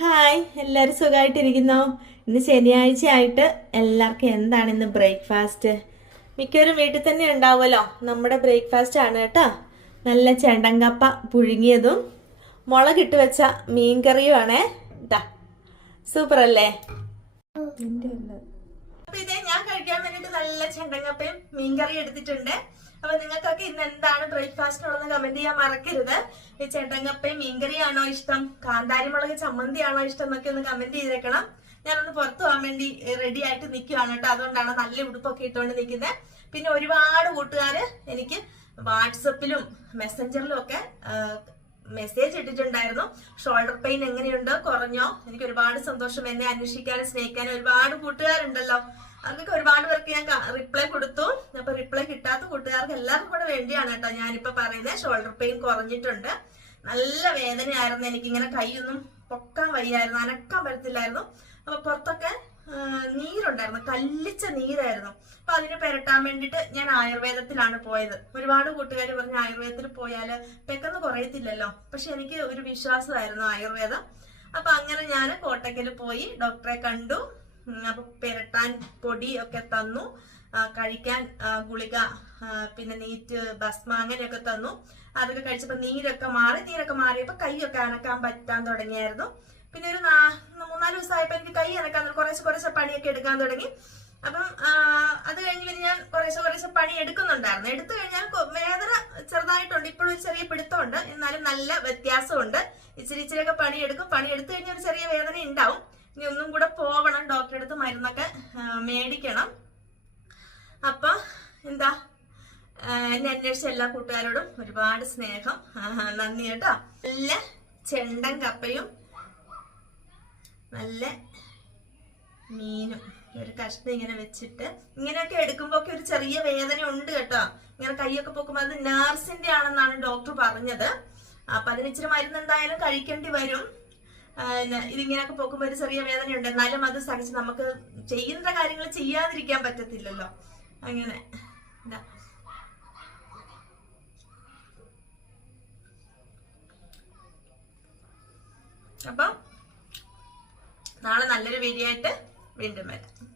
Hi, എല്ലാവരും സുഖമായിട്ടിരിക്കുന്നോ? ഇന്ന് ശനിയാഴ്ച ആയിട്ട് എല്ലാവർക്കും എന്താണ് ഇന്ന് ബ്രേക്ക്ഫാസ്റ്റ്? മിക്കവരും വീട്ടിൽ തന്നെ ഉണ്ടാവുമല്ലോ. നമ്മുടെ ബ്രേക്ക്ഫാസ്റ്റ് ആണ് കേട്ടോ. നല്ല ചെണ്ടങ്കപ്പ പുഴുങ്ങിയതും മുളകിട്ട് വെച്ച മീൻകറിയുമാണേ. ഇതാ സൂപ്പർ അല്ലേ? അപ്പൊ ഇതേ ഞാൻ കഴിക്കാൻ വേണ്ടിട്ട് നല്ല ചെണ്ടങ്കപ്പയും മീൻകറി എടുത്തിട്ടുണ്ട്. അപ്പൊ നിങ്ങൾക്കൊക്കെ ഇന്ന് എന്താണ് ബ്രേക്ക്ഫാസ്റ്റിനുള്ളതെന്ന് കമന്റ് ചെയ്യാൻ മറക്കരുത്. ഈ ചെണ്ടങ്കപ്പയും മീൻകറിയാണോ ഇഷ്ടം, കാന്താരിമുളക് ചമ്മന്തിയാണോ ഇഷ്ടം എന്നൊക്കെ ഒന്ന് കമന്റ് ചെയ്തേക്കണം. ഞാനൊന്ന് പുറത്തു പോകാൻ വേണ്ടി റെഡി ആയിട്ട് നിൽക്കുവാണ് കേട്ടോ. അതുകൊണ്ടാണ് നല്ല ഉടുപ്പൊക്കെ ഇട്ടുകൊണ്ട് നിൽക്കുന്നത്. പിന്നെ ഒരുപാട് കൂട്ടുകാര് എനിക്ക് വാട്സപ്പിലും മെസ്സഞ്ചറിലും ഒക്കെ മെസ്സേജ് ഇട്ടിട്ടുണ്ടായിരുന്നു. ഷോൾഡർ പെയിൻ എങ്ങനെയുണ്ട്, കുറഞ്ഞോ? എനിക്ക് ഒരുപാട് സന്തോഷം. എന്നെ അന്വേഷിക്കാനും സ്നേഹിക്കാനും ഒരുപാട് കൂട്ടുകാരുണ്ടല്ലോ. അവർക്കൊക്കെ ഒരുപാട് പേർക്ക് ഞാൻ റിപ്ലൈ കൊടുത്തു. അപ്പൊ റിപ്ലൈ കിട്ടാത്ത കൂട്ടുകാർക്ക് എല്ലാവർക്കും കൂടെ വേണ്ടിയാണ് കേട്ടോ ഞാനിപ്പോ പറയുന്നത്. ഷോൾഡർ പെയിൻ കുറഞ്ഞിട്ടുണ്ട്. നല്ല വേദനയായിരുന്നു. എനിക്കിങ്ങനെ കൈയൊന്നും പൊക്കാൻ വയ്യായിരുന്നു, അനക്കാൻ പറ്റത്തില്ലായിരുന്നു. അപ്പൊ പുറത്തൊക്കെ നീരുണ്ടായിരുന്നു, കല്ലിച്ച നീരായിരുന്നു. അപ്പൊ അതിന് പെരട്ടാൻ വേണ്ടിട്ട് ഞാൻ ആയുർവേദത്തിലാണ് പോയത്. ഒരുപാട് കൂട്ടുകാർ പറഞ്ഞ് ആയുർവേദത്തിൽ പോയാല് പെട്ടെന്ന് കുറയത്തില്ലല്ലോ. പക്ഷെ എനിക്ക് ഒരു വിശ്വാസമായിരുന്നു ആയുർവേദം. അപ്പൊ അങ്ങനെ ഞാൻ കോട്ടക്കല് പോയി ഡോക്ടറെ കണ്ടു. അപ്പൊ പെരട്ടാൻ പൊടി ഒക്കെ തന്നു, കഴിക്കാൻ ഗുളിക, പിന്നെ നീറ്റ് ഭസ്മ അങ്ങനെയൊക്കെ തന്നു. അതൊക്കെ കഴിച്ചപ്പോ നീരൊക്കെ മാറിയപ്പോ കൈയൊക്കെ അനക്കാൻ പറ്റാൻ തുടങ്ങിയായിരുന്നു. പിന്നെ ഒരു 3-4 ദിവസമായപ്പോ എനിക്ക് കൈ അനക്കാൻ കുറേശ്ശെ പണിയൊക്കെ എടുക്കാൻ തുടങ്ങി. അപ്പം അത് കഴിഞ്ഞ് പിന്നെ ഞാൻ കുറേശ്ശെ പണി എടുക്കുന്നുണ്ടായിരുന്നു. എടുത്തു കഴിഞ്ഞാൽ വേദന ചെറുതായിട്ടുണ്ട്, ഇപ്പോഴും ഒരു ചെറിയ പിടുത്തമുണ്ട്, എന്നാലും നല്ല വ്യത്യാസമുണ്ട്. ഇച്ചിരിയൊക്കെ പണിയെടുക്കും. പണിയെടുത്തു കഴിഞ്ഞാൽ ഒരു ചെറിയ വേദന ഉണ്ടാവും. ഇനി ഒന്നും കൂടെ പോവണം, ഡോക്ടറെ അടുത്ത് മരുന്നൊക്കെ മേടിക്കണം. അപ്പൊ എന്താ, എന്നെ അന്വേഷിച്ച എല്ലാ കൂട്ടുകാരോടും ഒരുപാട് സ്നേഹം, നന്ദി കേട്ടോ. നല്ല ചെണ്ടൻ കപ്പയും നല്ല മീനും ഒരു കഷ്ണം ഇങ്ങനെ വെച്ചിട്ട് ഇങ്ങനെയൊക്കെ എടുക്കുമ്പോ ഒക്കെ ഒരു ചെറിയ വേദന ഉണ്ട് കേട്ടോ. ഇങ്ങനെ കൈയൊക്കെ പൊക്കുമ്പോ അത് നേഴ്സിന്റെ ആണെന്നാണ് ഡോക്ടർ പറഞ്ഞത്. അപ്പൊ അതിന് ഇച്ചിരി മരുന്ന് എന്തായാലും കഴിക്കേണ്ടി വരും. ഇതിങ്ങനെയൊക്കെ പൊക്കുമ്പോ ഒരു ചെറിയ വേദനയുണ്ട്, എന്നാലും അത് സഹിച്ച് നമുക്ക് ചെയ്യുന്ന കാര്യങ്ങൾ ചെയ്യാതിരിക്കാൻ പറ്റത്തില്ലല്ലോ. അങ്ങനെ അപ്പൊ നാളെ നല്ലൊരു വീഡിയോ ആയിട്ട് വീണ്ടും വരാം.